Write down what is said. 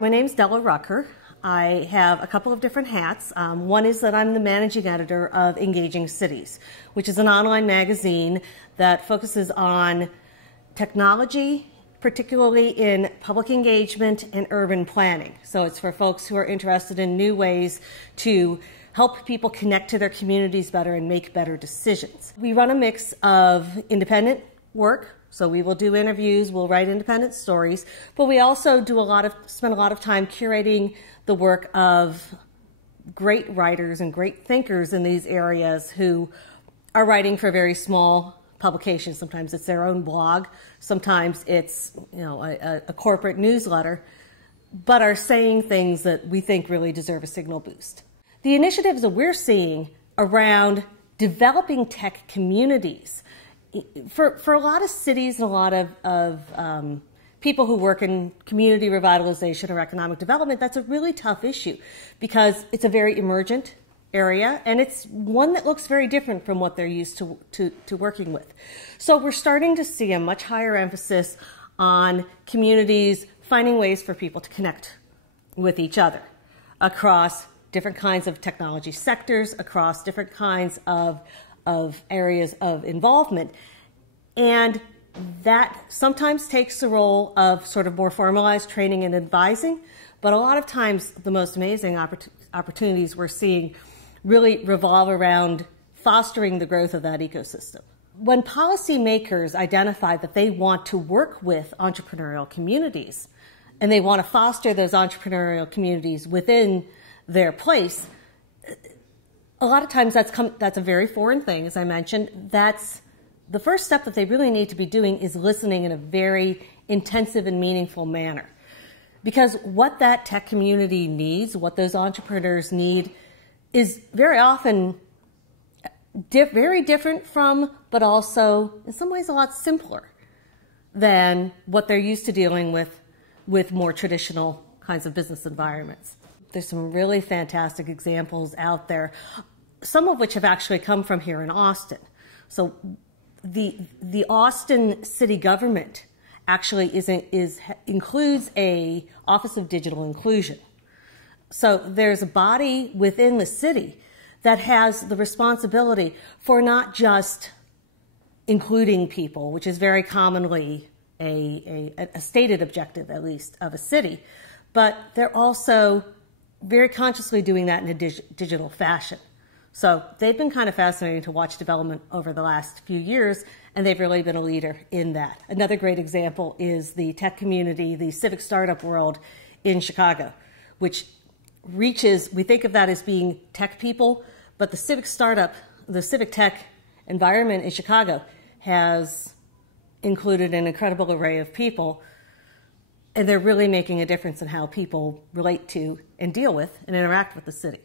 My name's Della Rucker. I have a couple of different hats. One is that I'm the managing editor of Engaging Cities, which is an online magazine that focuses on technology, particularly in public engagement and urban planning. So it's for folks who are interested in new ways to help people connect to their communities better and make better decisions. We run a mix of independent work. So we will do interviews, we'll write independent stories, but we also spend a lot of time curating the work of great writers and great thinkers in these areas who are writing for very small publications. Sometimes it's their own blog, sometimes it's a corporate newsletter, but are saying things that we think really deserve a signal boost. The initiatives that we're seeing around developing tech communities for a lot of cities and a lot of people who work in community revitalization or economic development, that's a really tough issue because it's a very emergent area and it's one that looks very different from what they're used to working with. So we're starting to see a much higher emphasis on communities finding ways for people to connect with each other across different kinds of technology sectors, across different kinds of areas of involvement. And that sometimes takes the role of sort of more formalized training and advising, but a lot of times the most amazing opportunities we're seeing really revolve around fostering the growth of that ecosystem. When policymakers identify that they want to work with entrepreneurial communities and they want to foster those entrepreneurial communities within their place, a lot of times that's a very foreign thing, as I mentioned. That's the first step that they really need to be doing is listening in a very intensive and meaningful manner. Because what that tech community needs, what those entrepreneurs need, is very often very different from, but also in some ways a lot simpler than what they're used to dealing with more traditional kinds of business environments. There's some really fantastic examples out there, some of which have actually come from here in Austin. So the Austin city government actually includes a Office of Digital Inclusion. So there's a body within the city that has the responsibility for not just including people, which is very commonly a stated objective, at least, of a city, but they're also very consciously doing that in a digital fashion. So they've been kind of fascinating to watch development over the last few years, and they've really been a leader in that. Another great example is the tech community, the civic startup world in Chicago, which reaches, we think of that as being tech people, but the civic tech environment in Chicago has included an incredible array of people, and they're really making a difference in how people relate to and deal with and interact with the city.